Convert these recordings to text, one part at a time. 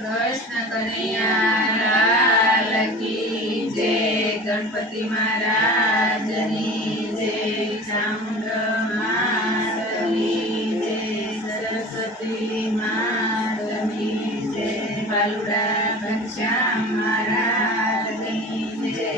કૃષ્ણ કનૈયા લાલ કી જય, ગણપતિ મહારાજની જય, ચામુંડ માતની જય, સરસ્વતી માતની જય, બાલુડા ઘનશ્યામ મહારાજની જય.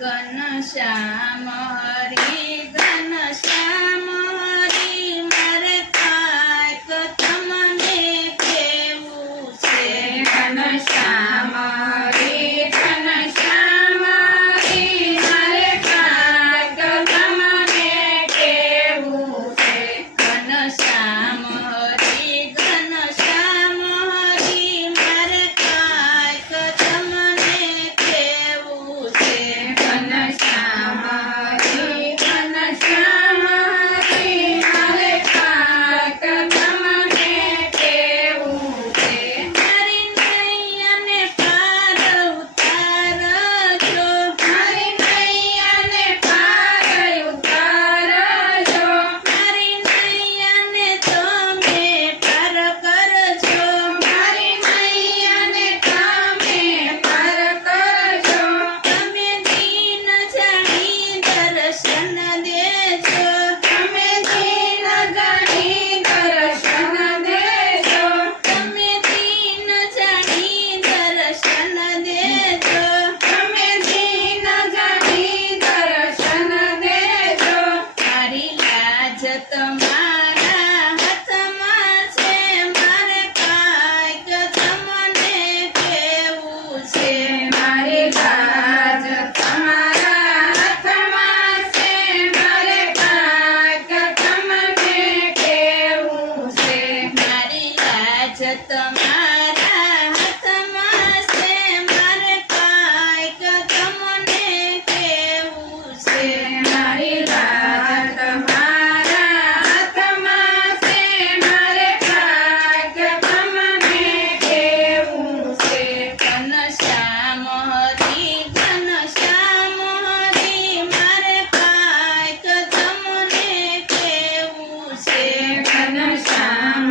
ઘનશ્યામ હરી ઘનશ્યામ હરી મારે કાંઈક તમને કેવું છે. ઘનશ્યામ હરી ઘનશ્યામ હરી મારે કાંઈક તમને કેવું છે. ઘનશ્યામ હરી ઘનશ્યામ હરી મારે કાંઈક તમને કેવું છે. ઘનશ્યામ હરી ઘનશ્યામ હરી મારે કાંઈક તમને કેવું છે. મારી નૈયાને પાર ઉતારજો, મારી નૈયાને પાર ઉતારજો, મારી નૈયાને તમે પાર કરજો, મારી નૈયાને તમે પાર કરજો. તમે દીન જાણી દર્શન દેજો, તમે દીન જાણી દર્શન દેજો, તમે દીન જાણી દર્શન દેજો, તમે દીન જાણી દર્શન દેજો. મારી લાજ તમારા હાથમાં છે, મારે કાંઈક તમને કેવું છે. મારી લાજ તમારા હાથમાં છે, મારે કાંઈક તમને કેવું છે. મારી લાજ તમારા હાથમાં છે, મારે કાંઈક તમને કેવું છે. મારી લાજ તમારા હાથમાં છે, મારે કાંઈક તમને કેવું છે. ઘનશ્યામ હરી ઘનશ્યામ હરી મારે કાંઈક તમને કેવું છે. ઘનશ્યામ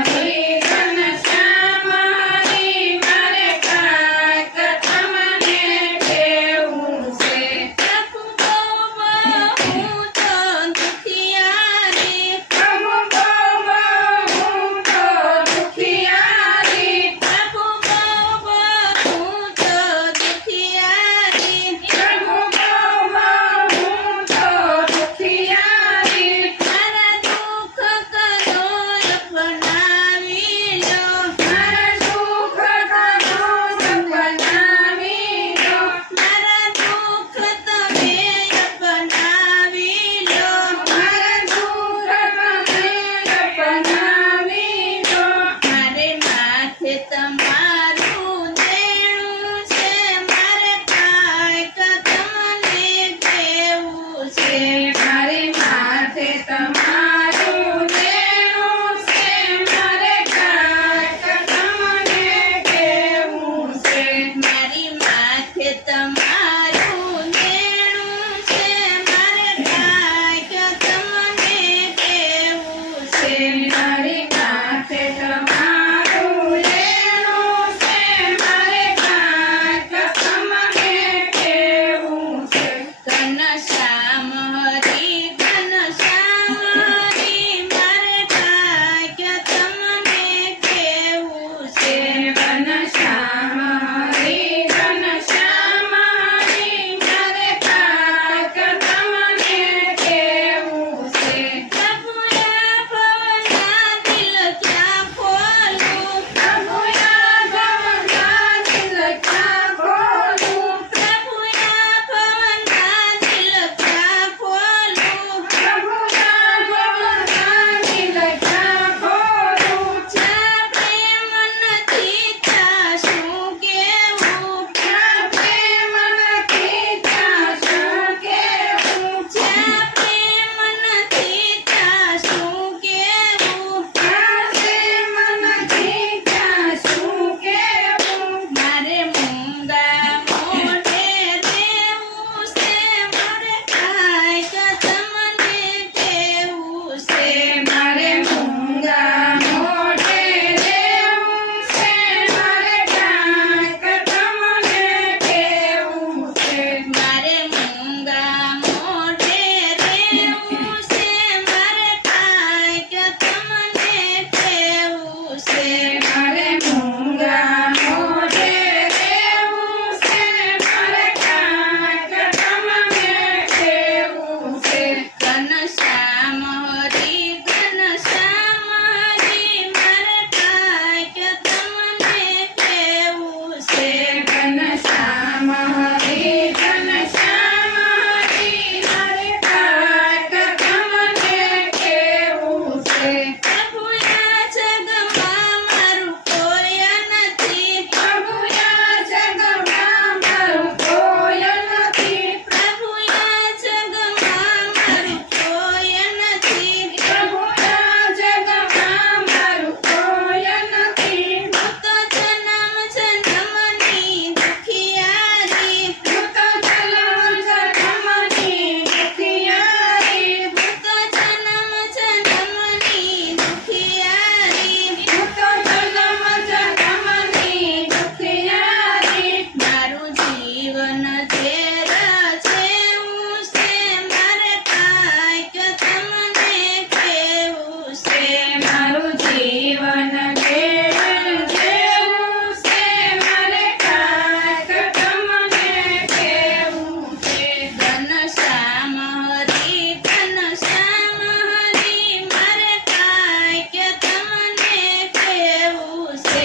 હરી ઘનશ્યામ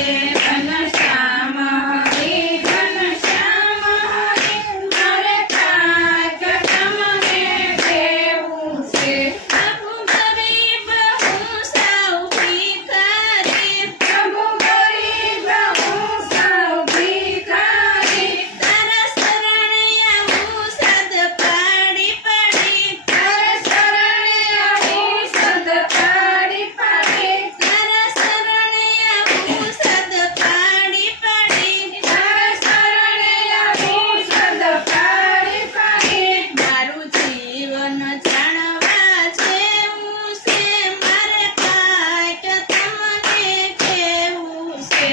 ઘનશ્યામ હરે ઘનશ્યામ હરે મારે કાંઈક તમને કહેવું છે. પ્રભુ ગરીબ હું સૌ ભિખારી, પ્રભુ ગરીબ હું સૌ ભિખારી, તારા શરણે આવું સદ પાડી પડી, તારા શરણે આવું સદ પાડી પડી, તારા શરણે આવું સદ પાડી પડી, તારા શરણે આવું સદ પાડી પડી. મારું જીવન જાણવા જેવું છે, મારે કાંઈક તમને કહેવું છે.